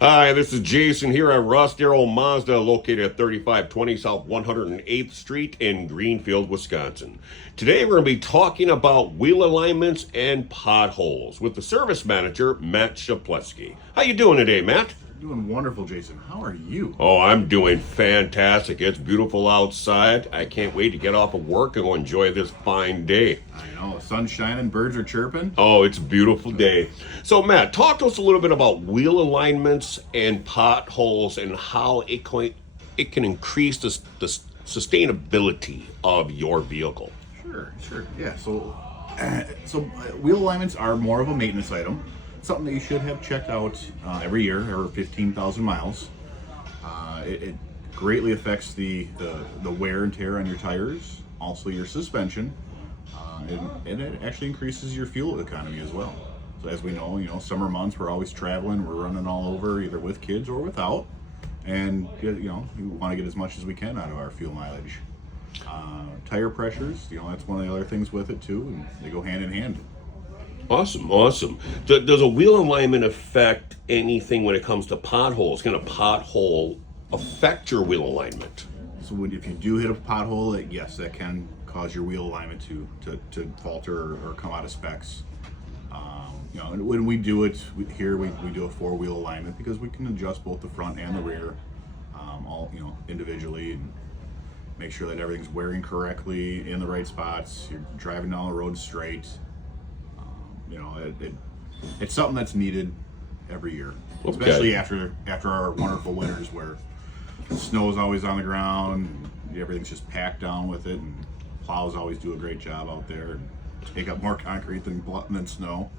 Hi, this is Jason here at Russ Darrow Mazda, located at 3520 South 108th Street in Greenfield, Wisconsin. Today we're going to be talking about wheel alignments and potholes with the service manager, Matt Shapleski. How you doing today, Matt? Doing wonderful, Jason. How are you? Oh, I'm doing fantastic. It's beautiful outside. I can't wait to get off of work and go enjoy this fine day. I know, sun's shining, birds are chirping. Oh, it's a beautiful day. So, Matt, talk to us a little bit about wheel alignments and potholes and how it can increase the sustainability of your vehicle. Sure. Yeah. Wheel alignments are more of a maintenance item. Something that you should have checked out every year, every 15,000 miles. It greatly affects the wear and tear on your tires, also your suspension, and it actually increases your fuel economy as well. So as we know, summer months we're always traveling, we're running all over, either with kids or without, and we want to get as much as we can out of our fuel mileage. Tire pressures, that's one of the other things with it too, and they go hand in hand. Awesome. Does a wheel alignment affect anything when it comes to potholes? Can a pothole affect your wheel alignment? So if you do hit a pothole, yes, that can cause your wheel alignment to falter or come out of specs. And when we do it here, we do a four-wheel alignment because we can adjust both the front and the rear, all individually, and make sure that everything's wearing correctly in the right spots. You're driving down the road straight. It's something that's needed every year, especially after our wonderful winters where snow is always on the ground, and everything's just packed down with it, and plows always do a great job out there and take up more concrete than snow.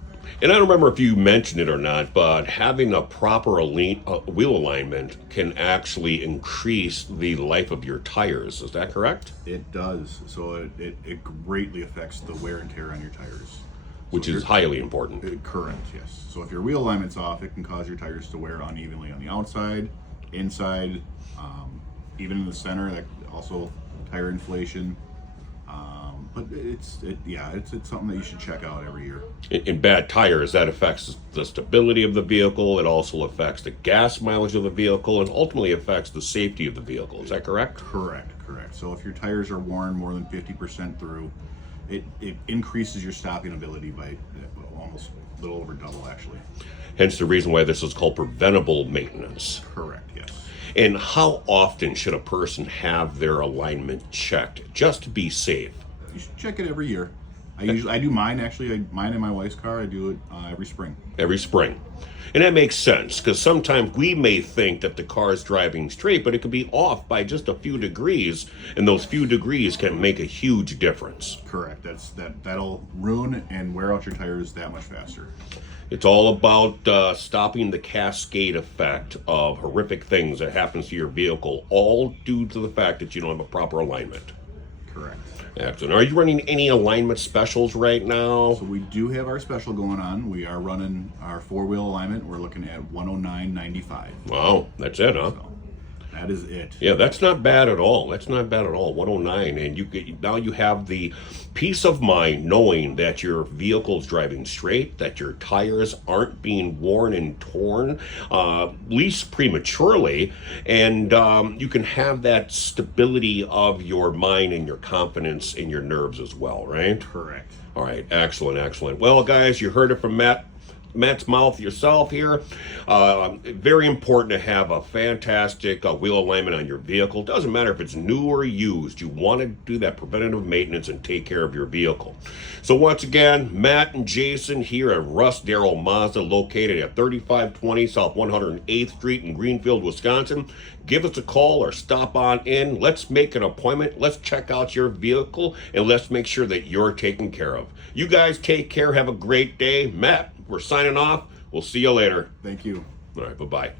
And I don't remember if you mentioned it or not, but having a proper wheel alignment can actually increase the life of your tires. Is that correct? It does. So it greatly affects the wear and tear on your tires. Which is highly important. Correct, yes. So if your wheel alignment's off, it can cause your tires to wear unevenly on the outside, inside, even in the center. That also tire inflation. But it's something that you should check out every year. In bad tires, that affects the stability of the vehicle. It also affects the gas mileage of the vehicle, and ultimately affects the safety of the vehicle. Is that correct? Correct. So if your tires are worn more than 50% through, it increases your stopping ability by almost a little over double, actually. Hence the reason why this is called preventable maintenance. Correct, yes. And how often should a person have their alignment checked just to be safe? You should check it every year. I do mine, actually. Mine and my wife's car, I do it every spring. Every spring. And that makes sense, because sometimes we may think that the car is driving straight, but it could be off by just a few degrees, and those few degrees can make a huge difference. Correct. That'll ruin and wear out your tires that much faster. It's all about stopping the cascade effect of horrific things that happens to your vehicle, all due to the fact that you don't have a proper alignment. Correct. Excellent. Are you running any alignment specials right now? So we do have our special going on. We are running our four-wheel alignment. We're looking at $109.95. Wow, that's it, huh? So that is it. Yeah, that's not bad at all. 109, and now you have the peace of mind knowing that your vehicle's driving straight, that your tires aren't being worn and torn, least prematurely, and you can have that stability of your mind and your confidence in your nerves as well, right? Correct. All right, excellent. Well, guys, you heard it from Matt's mouth yourself here. Very important to have a fantastic wheel alignment on your vehicle. Doesn't matter if it's new or used. You want to do that preventative maintenance and take care of your vehicle. So once again, Matt and Jason here at Russ Darrow Mazda, located at 3520 South 108th Street in Greenfield, Wisconsin. Give us a call or stop on in. Let's make an appointment. Let's check out your vehicle, and let's make sure that you're taken care of. You guys take care. Have a great day. Matt, we're signing off. We'll see you later. Thank you. All right, bye-bye.